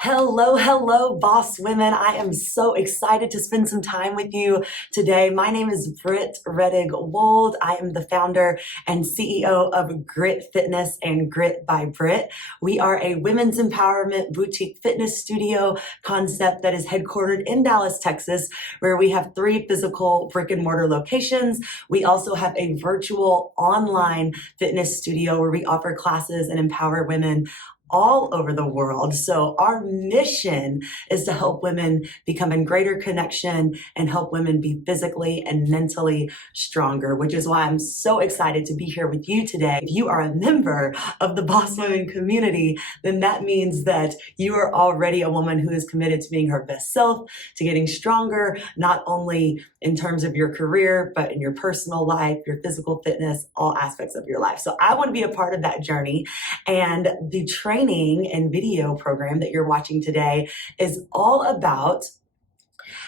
Hello, hello, boss women. I am so excited to spend some time with you today. My name is Britt Rettig Wold. I am the founder and CEO of Grit Fitness and Grit by Britt. We are a women's empowerment boutique fitness studio concept that is headquartered in Dallas, Texas, where we have 3 physical brick and mortar locations. We also have a virtual online fitness studio where we offer classes and empower women all over the world. So our mission is to help women become in greater connection and help women be physically and mentally stronger, which is why I'm so excited to be here with you today. If you are a member of the Boss Women community, then that means that you are already a woman who is committed to being her best self, to getting stronger, not only in terms of your career, but in your personal life, your physical fitness, all aspects of your life. So I want to be a part of that journey. And the training and video program that you're watching today is all about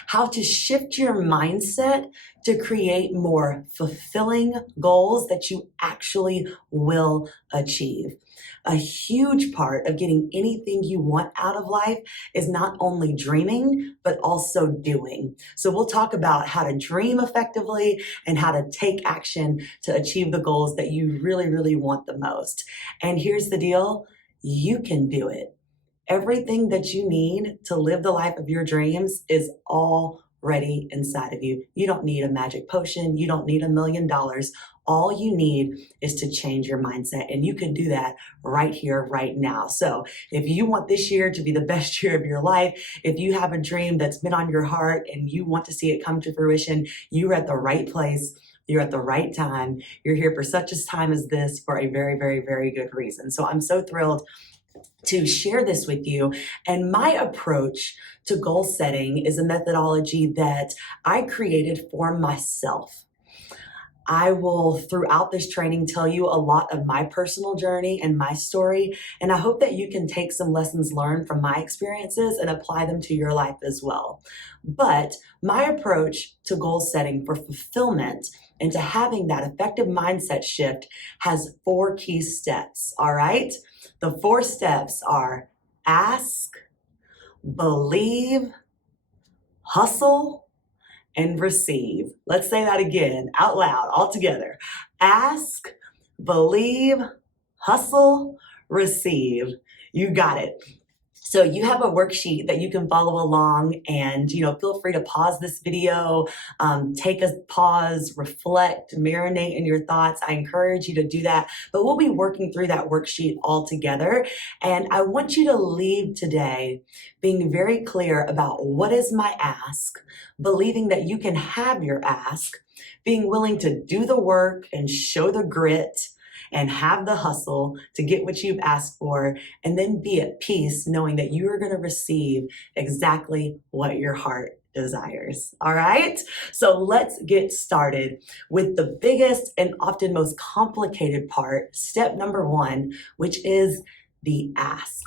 how to shift your mindset to create more fulfilling goals that you actually will achieve. A huge part of getting anything you want out of life is not only dreaming, but also doing. So we'll talk about how to dream effectively and how to take action to achieve the goals that you really, really want the most. And here's the deal, you can do it. Everything that you need to live the life of your dreams is already inside of you. You don't need a magic potion. You don't need $1 million. All you need is to change your mindset, and you can do that right here, right now. So if you want this year to be the best year of your life, if you have a dream that's been on your heart and you want to see it come to fruition, you're at the right place. You're at the right time. You're here for such a time as this for a very, very, very good reason. So I'm so thrilled to share this with you. And my approach to goal setting is a methodology that I created for myself. I will, throughout this training, tell you a lot of my personal journey and my story. And I hope that you can take some lessons learned from my experiences and apply them to your life as well. But my approach to goal setting for fulfillment and to having that effective mindset shift has 4 key steps, all right? The 4 steps are ask, believe, hustle, and receive. Let's say that again, out loud, all together. Ask, believe, hustle, receive. You got it. So you have a worksheet that you can follow along, and feel free to pause this video, take a pause, reflect, marinate in your thoughts. I encourage you to do that, but we'll be working through that worksheet all together. And I want you to leave today being very clear about what is my ask, believing that you can have your ask, being willing to do the work and show the grit and have the hustle to get what you've asked for, and then be at peace knowing that you are going to receive exactly what your heart desires. All right? So let's get started with the biggest and often most complicated part, step number 1, which is the ask.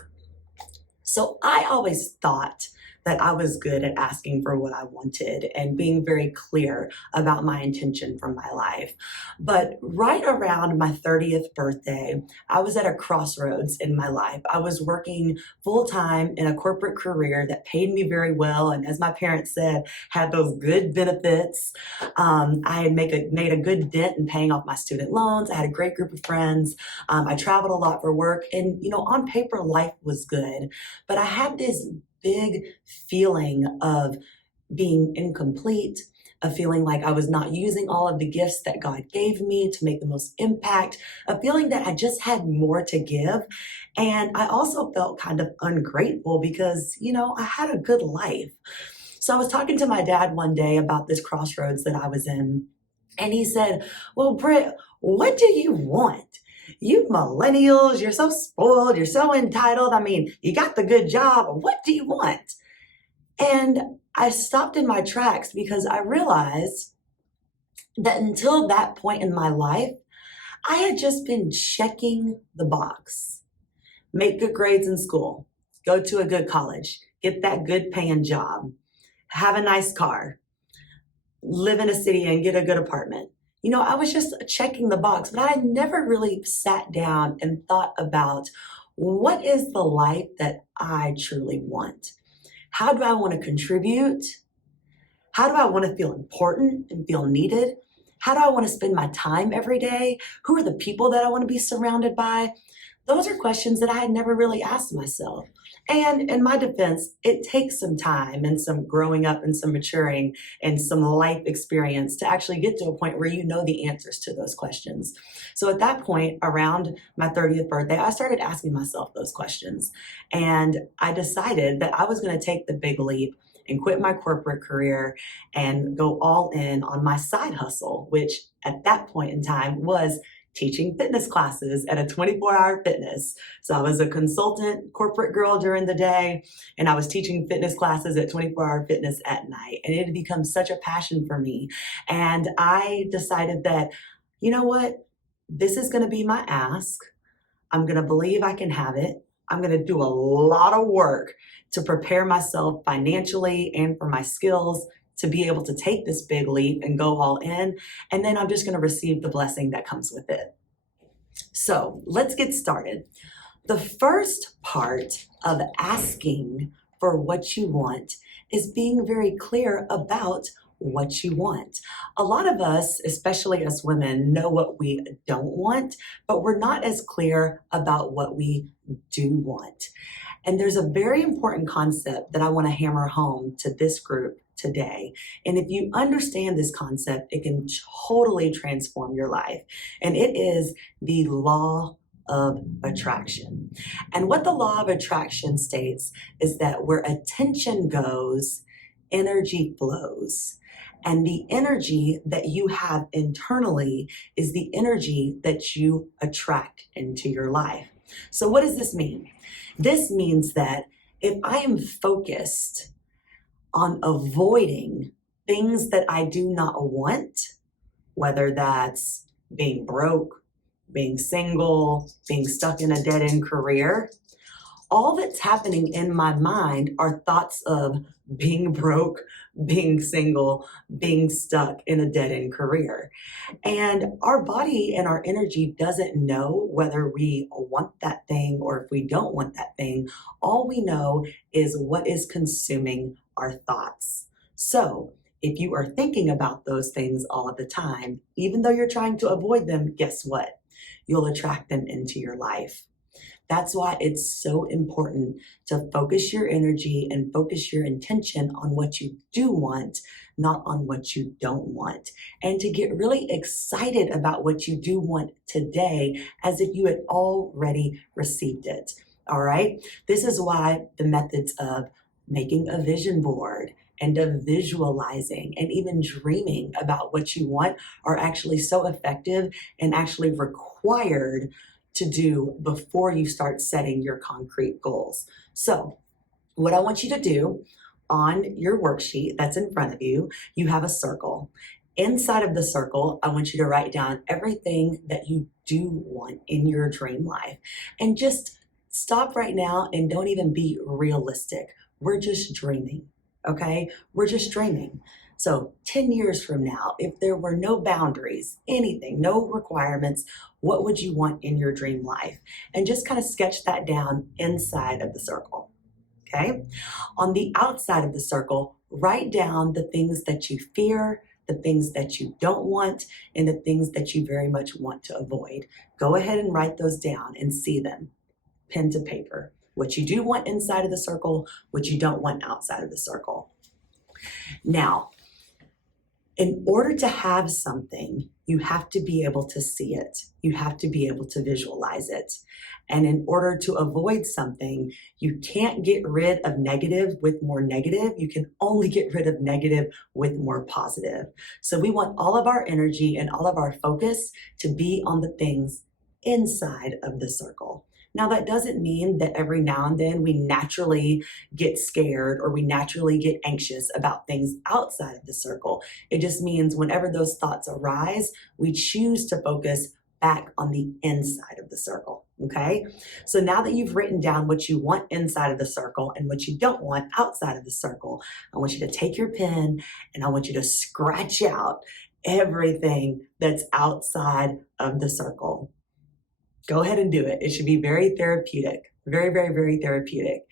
So I always thought that I was good at asking for what I wanted and being very clear about my intention for my life. But right around my 30th birthday, I was at a crossroads in my life. I was working full-time in a corporate career that paid me very well, and as my parents said, had those good benefits. I had made a good dent in paying off my student loans. I had a great group of friends. I traveled a lot for work, and on paper, life was good. But I had this big feeling of being incomplete, a feeling like I was not using all of the gifts that God gave me to make the most impact, a feeling that I just had more to give. And I also felt kind of ungrateful because, I had a good life. So I was talking to my dad one day about this crossroads that I was in, and he said, "Well, Britt, what do you want? You millennials, you're so spoiled, you're so entitled. I mean, you got the good job. What do you want?" And I stopped in my tracks because I realized that until that point in my life, I had just been checking the box. Make good grades in school, go to a good college, get that good paying job, have a nice car, live in a city and get a good apartment. I was just checking the box, but I never really sat down and thought about What is the life that I truly want? How do I want to contribute? How do I want to feel important and feel needed? How do I want to spend my time every day? Who are the people that I want to be surrounded by? Those are questions that I had never really asked myself. And in my defense, it takes some time and some growing up and some maturing and some life experience to actually get to a point where you know the answers to those questions. So at that point, around my 30th birthday, I started asking myself those questions. And I decided that I was going to take the big leap and quit my corporate career and go all in on my side hustle, which at that point in time was teaching fitness classes at a 24-hour fitness. So I was a consultant corporate girl during the day, and I was teaching fitness classes at 24-hour fitness at night. And it had become such a passion for me. And I decided that, you know what? This is going to be my ask. I'm going to believe I can have it. I'm going to do a lot of work to prepare myself financially and for my skills to be able to take this big leap and go all in. And then I'm just going to receive the blessing that comes with it. So let's get started. The first part of asking for what you want is being very clear about what you want. A lot of us, especially as women, know what we don't want, but we're not as clear about what we do want. And there's a very important concept that I want to hammer home to this group today. And if you understand this concept, it can totally transform your life. And it is the law of attraction. And what the law of attraction states is that where attention goes, energy flows. And the energy that you have internally is the energy that you attract into your life. So what does this mean? This means that if I am focused on avoiding things that I do not want, whether that's being broke, being single, being stuck in a dead-end career, all that's happening in my mind are thoughts of being broke, being single, being stuck in a dead-end career. And our body and our energy doesn't know whether we want that thing or if we don't want that thing. All we know is what is consuming our thoughts. So if you are thinking about those things all of the time, even though you're trying to avoid them, guess what? You'll attract them into your life. That's why it's so important to focus your energy and focus your intention on what you do want, not on what you don't want. And to get really excited about what you do want today as if you had already received it. All right? This is why the methods of making a vision board and of visualizing and even dreaming about what you want are actually so effective and actually required to do before you start setting your concrete goals. So what I want you to do on your worksheet that's in front of you, you have a circle. Inside of the circle, I want you to write down everything that you do want in your dream life. And just stop right now and don't even be realistic. We're just dreaming, okay? We're just dreaming. So 10 years from now, if there were no boundaries, anything, no requirements, what would you want in your dream life? And just kind of sketch that down inside of the circle, okay? On the outside of the circle, write down the things that you fear, the things that you don't want, and the things that you very much want to avoid. Go ahead and write those down and see them, pen to paper. What you do want inside of the circle, what you don't want outside of the circle. Now, in order to have something, you have to be able to see it. You have to be able to visualize it. And in order to avoid something, you can't get rid of negative with more negative. You can only get rid of negative with more positive. So we want all of our energy and all of our focus to be on the things inside of the circle. Now, that doesn't mean that every now and then we naturally get scared or we naturally get anxious about things outside of the circle. It just means whenever those thoughts arise, we choose to focus back on the inside of the circle, okay? So now that you've written down what you want inside of the circle and what you don't want outside of the circle, I want you to take your pen and I want you to scratch out everything that's outside of the circle. Go ahead and do it. It should be very therapeutic, very, very, very therapeutic.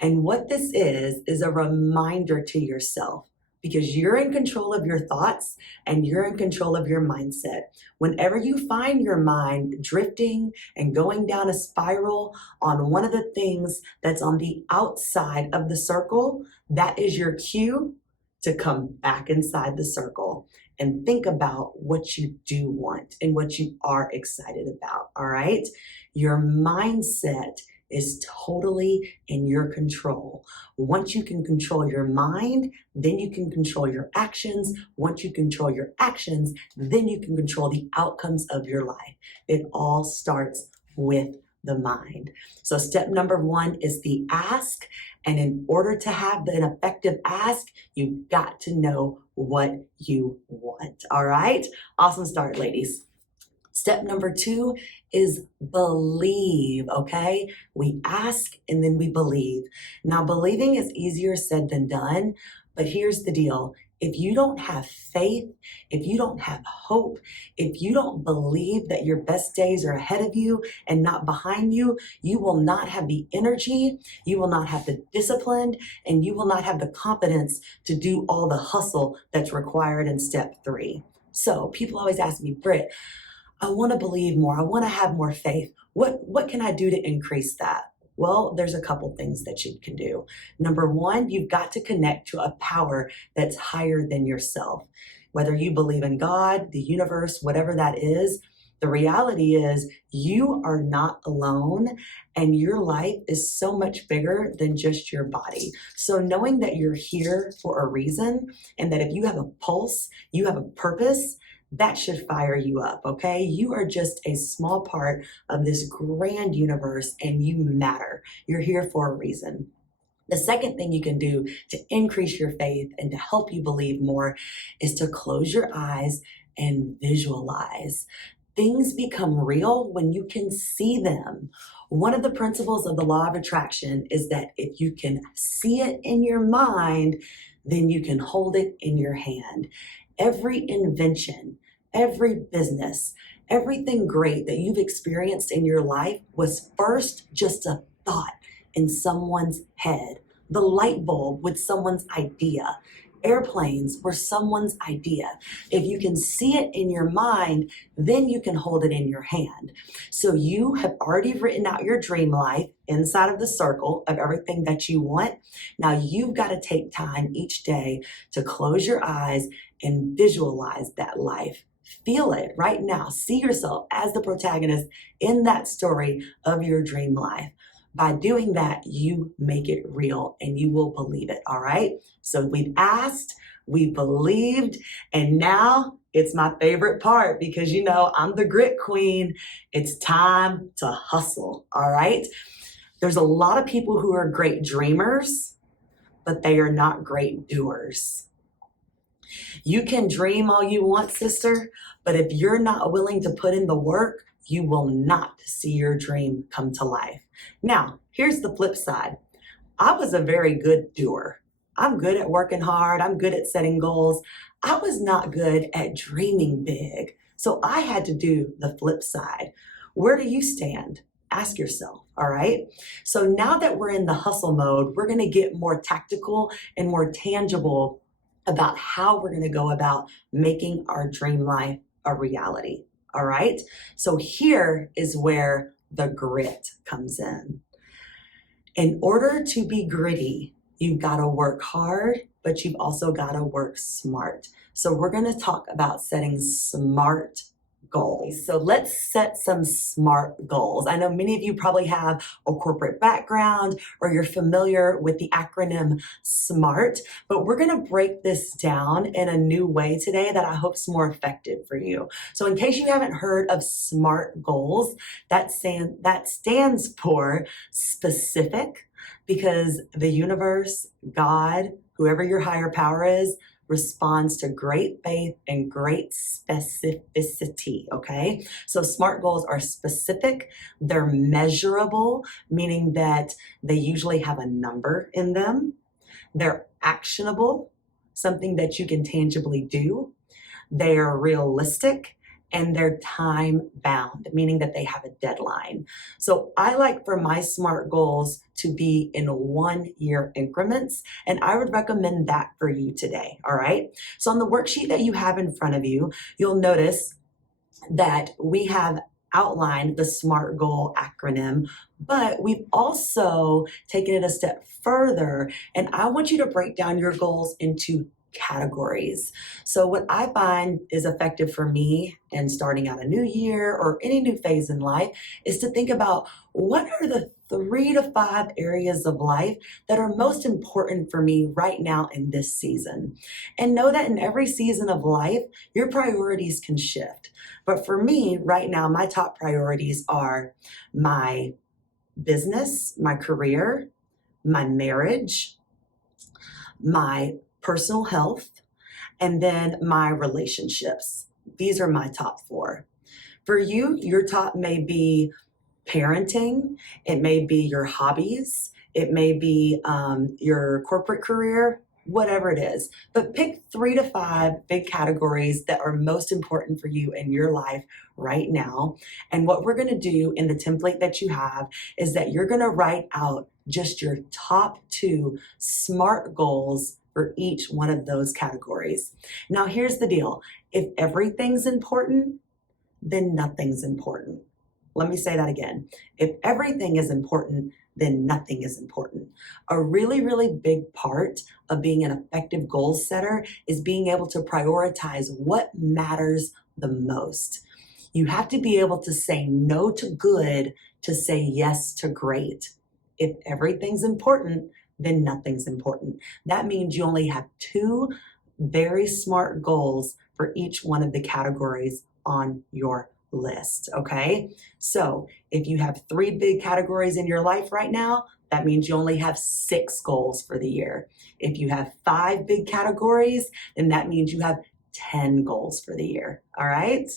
And what this is a reminder to yourself, because you're in control of your thoughts and you're in control of your mindset. Whenever you find your mind drifting and going down a spiral on one of the things that's on the outside of the circle, that is your cue to come back inside the circle and think about what you do want and what you are excited about, all right? Your mindset is totally in your control. Once you can control your mind, then you can control your actions. Once you control your actions, then you can control the outcomes of your life. It all starts with the mind. So step number 1 is the ask. And in order to have an effective ask, you've got to know what you want. All right? Awesome start, ladies. Step number 2 is believe, okay? We ask and then we believe. Now, believing is easier said than done, but here's the deal. If you don't have faith, if you don't have hope, if you don't believe that your best days are ahead of you and not behind you, you will not have the energy, you will not have the discipline, and you will not have the confidence to do all the hustle that's required in step 3. So people always ask me, Britt, I want to believe more. I want to have more faith. What can I do to increase that? Well, there's a couple things that you can do. Number 1, you've got to connect to a power that's higher than yourself. Whether you believe in God, the universe, whatever that is, the reality is you are not alone and your life is so much bigger than just your body. So knowing that you're here for a reason and that if you have a pulse, you have a purpose, that should fire you up, okay? You are just a small part of this grand universe and you matter. You're here for a reason. The second thing you can do to increase your faith and to help you believe more is to close your eyes and visualize. Things become real when you can see them. One of the principles of the law of attraction is that if you can see it in your mind, then you can hold it in your hand. Every invention, every business, everything great that you've experienced in your life was first just a thought in someone's head. The light bulb was someone's idea. Airplanes were someone's idea. If you can see it in your mind, then you can hold it in your hand. So you have already written out your dream life inside of the circle of everything that you want. Now you've got to take time each day to close your eyes and visualize that life. Feel it right now. See yourself as the protagonist in that story of your dream life. By doing that, you make it real and you will believe it, all right? So we've asked, we believed, and now it's my favorite part because you know I'm the grit queen. It's time to hustle, all right? There's a lot of people who are great dreamers, but they are not great doers. You can dream all you want, sister, but if you're not willing to put in the work, you will not see your dream come to life. Now, here's the flip side. I was a very good doer. I'm good at working hard. I'm good at setting goals. I was not good at dreaming big. So I had to do the flip side. Where do you stand? Ask yourself, all right? So now that we're in the hustle mode, we're gonna get more tactical and more tangible about how we're gonna go about making our dream life a reality, all right? So here is where the grit comes in. In order to be gritty, you've got to work hard, but you've also got to work smart. So we're going to talk about setting smart goals. So let's set some SMART goals. I know many of you probably have a corporate background or you're familiar with the acronym SMART, but we're going to break this down in a new way today that I hope is more effective for you. So in case you haven't heard of SMART goals, that stands for specific, because the universe, God, whoever your higher power is, responds to great faith and great specificity, okay? So SMART goals are specific, they're measurable, meaning that they usually have a number in them. They're actionable, something that you can tangibly do. They are realistic, and they're time bound, meaning that they have a deadline. So I like for my SMART goals to be in 1 year increments, and I would recommend that for you today, all right? So on the worksheet that you have in front of you, you'll notice that we have outlined the SMART goal acronym, but we've also taken it a step further, and I want you to break down your goals into categories. So what I find is effective for me in starting out a new year or any new phase in life is to think about what are the 3 to 5 areas of life that are most important for me right now in this season. And know that in every season of life, your priorities can shift. But for me, right now, my top priorities are my business, my career, my marriage, my personal health, and then my relationships. These are my top 4. For you, your top may be parenting, it may be your hobbies, it may be your corporate career, whatever it is. But pick 3 to 5 big categories that are most important for you in your life right now. And what we're going to do in the template that you have is that you're going to write out just your top 2 SMART goals for each one of those categories. Now, here's the deal. If everything's important, then nothing's important. Let me say that again. If everything is important, then nothing is important. A really, really big part of being an effective goal setter is being able to prioritize what matters the most. You have to be able to say no to good to say yes to great. If everything's important, then nothing's important. That means you only have 2 very SMART goals for each one of the categories on your list, okay? So if you have 3 big categories in your life right now, that means you only have 6 goals for the year. If you have 5 big categories, then that means you have 10 goals for the year, all right?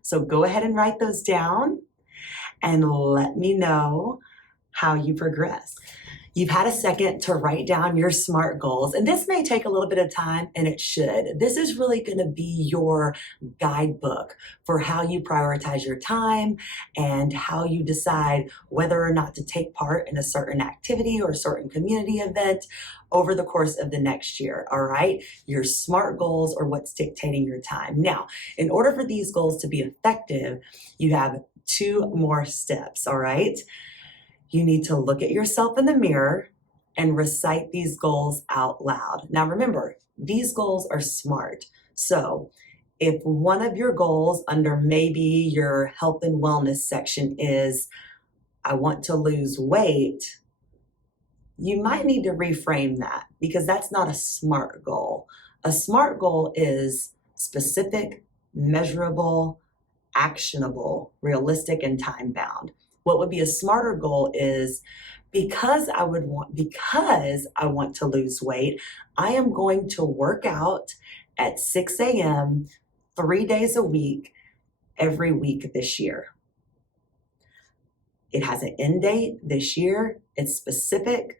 So go ahead and write those down and let me know how you progress. You've had a second to write down your SMART goals, and this may take a little bit of time, and it should. This is really going to be your guidebook for how you prioritize your time and how you decide whether or not to take part in a certain activity or a certain community event over the course of the next year, all right? Your SMART goals are what's dictating your time. Now, in order for these goals to be effective, you have 2 more steps, all right? You need to look at yourself in the mirror and recite these goals out loud. Now remember, these goals are SMART. So if one of your goals under maybe your health and wellness section is, I want to lose weight, you might need to reframe that because that's not a SMART goal. A SMART goal is specific, measurable, actionable, realistic, and time-bound. What would be a smarter goal is because I want to lose weight, I am going to work out at 6 a.m. 3 days a week, every week this year. It has an end date this year. It's specific.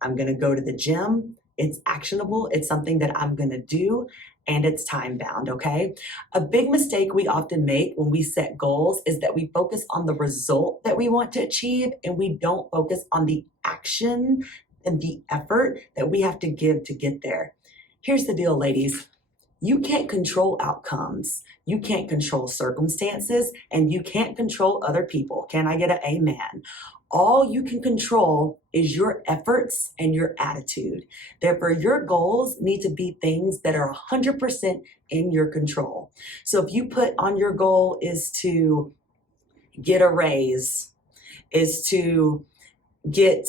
I'm going to go to the gym. It's actionable. It's something that I'm going to do, and it's time bound, okay? A big mistake we often make when we set goals is that we focus on the result that we want to achieve, and we don't focus on the action and the effort that we have to give to get there. Here's the deal, ladies. You can't control outcomes. You can't control circumstances, and you can't control other people. Can I get an amen? All you can control is your efforts and your attitude. Therefore, your goals need to be things that are 100% in your control. So if you put on your goal is to get a raise, is to get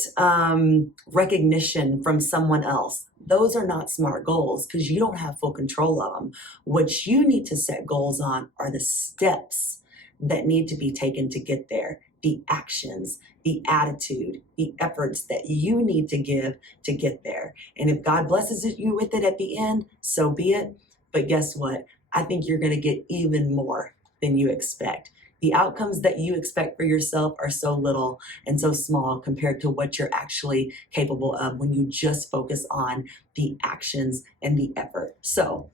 recognition from someone else, those are not SMART goals because you don't have full control of them. What you need to set goals on are the steps that need to be taken to get there, the actions, the attitude, the efforts that you need to give to get there. And if God blesses you with it at the end, so be it. But guess what? I think you're going to get even more than you expect. The outcomes that you expect for yourself are so little and so small compared to what you're actually capable of when you just focus on the actions and the effort. So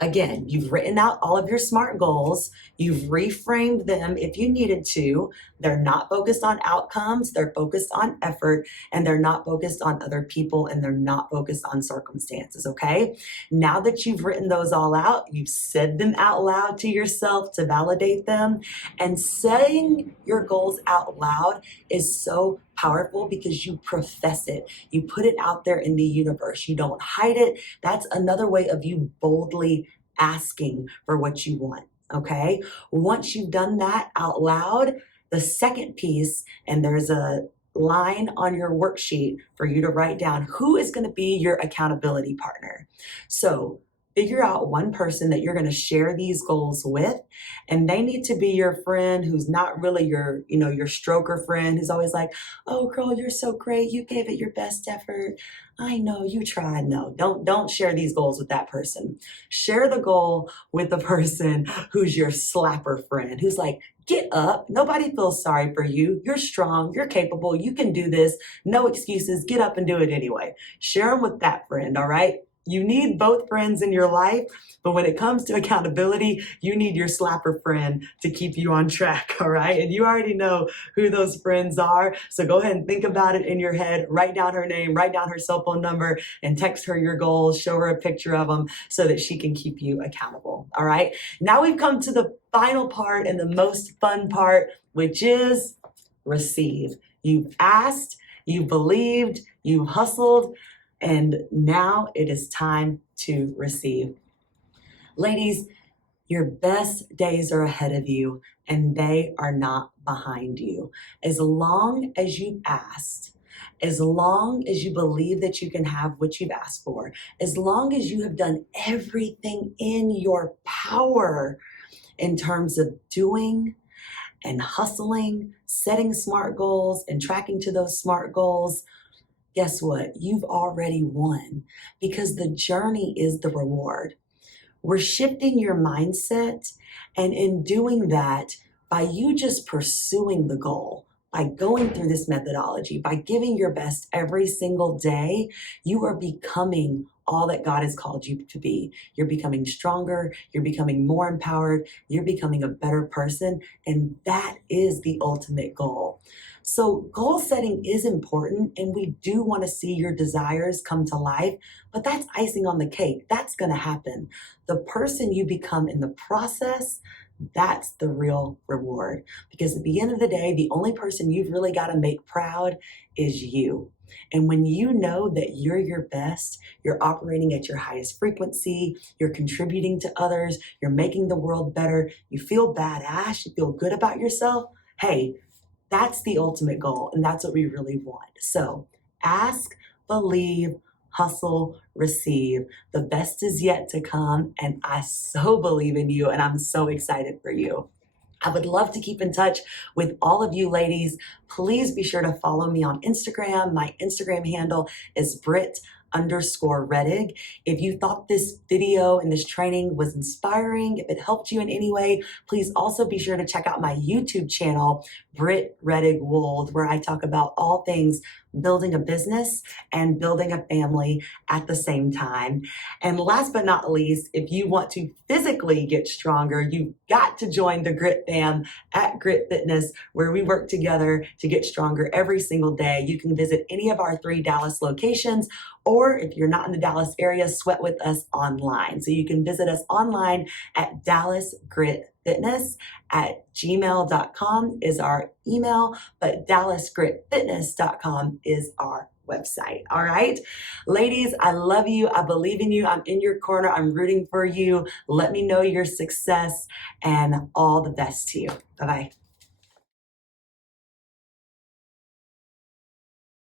Again, you've written out all of your SMART goals. You've reframed them if you needed to. They're not focused on outcomes, they're focused on effort, and they're not focused on other people, and they're not focused on circumstances, okay? Now that you've written those all out, you've said them out loud to yourself to validate them. And saying your goals out loud is so powerful because you profess it. You put it out there in the universe. You don't hide it. That's another way of you boldly asking for what you want, okay? Once you've done that out loud, the second piece, and there's a line on your worksheet for you to write down who is going to be your accountability partner. So figure out one person that you're going to share these goals with, and they need to be your friend who's not really your, your stroker friend who's always like, "Oh girl, you're so great. You gave it your best effort. I know you tried." No, don't share these goals with that person. Share the goal with the person who's your slapper friend, who's like, "Get up. Nobody feels sorry for you. You're strong. You're capable. You can do this. No excuses. Get up and do it anyway." Share them with that friend, all right? You need both friends in your life, but when it comes to accountability, you need your slapper friend to keep you on track, all right? And you already know who those friends are, so go ahead and think about it in your head, write down her name, write down her cell phone number, and text her your goals, show her a picture of them so that she can keep you accountable, all right? Now we've come to the final part and the most fun part, which is receive. You've asked, you've believed, you've hustled, and now it is time to receive. Ladies, your best days are ahead of you, and they are not behind you. As long as you've asked, as long as you believe that you can have what you've asked for, as long as you have done everything in your power in terms of doing and hustling, setting SMART goals and tracking to those SMART goals, guess what? You've already won, because the journey is the reward. We're shifting your mindset, and in doing that, by you just pursuing the goal, by going through this methodology, by giving your best every single day, you are becoming all that God has called you to be. You're becoming stronger, you're becoming more empowered, you're becoming a better person, and that is the ultimate goal. So goal setting is important, and we do want to see your desires come to life, but that's icing on the cake. That's going to happen. The person you become in the process, that's the real reward. Because at the end of the day, the only person you've really got to make proud is you. And when you know that you're your best, you're operating at your highest frequency, you're contributing to others, you're making the world better, you feel badass, you feel good about yourself, hey, that's the ultimate goal, and that's what we really want. So ask, believe, hustle, receive. The best is yet to come, and I so believe in you, and I'm so excited for you. I would love to keep in touch with all of you ladies. Please be sure to follow me on Instagram. My Instagram handle is Brit_Rettig. If you thought this video and this training was inspiring, if it helped you in any way, please also be sure to check out my YouTube channel, Brit Rettig Wold, where I talk about all things building a business and building a family at the same time. And last but not least, if you want to physically get stronger, you've got to join the Grit Fam at Grit Fitness, where we work together to get stronger every single day. You can visit any of our 3 Dallas locations, or if you're not in the Dallas area, sweat with us online. So you can visit us online at DallasGritFitness@gmail.com is our email, but DallasGritFitness.com is our website. All right, ladies, I love you. I believe in you. I'm in your corner. I'm rooting for you. Let me know your success, and all the best to you. Bye-bye.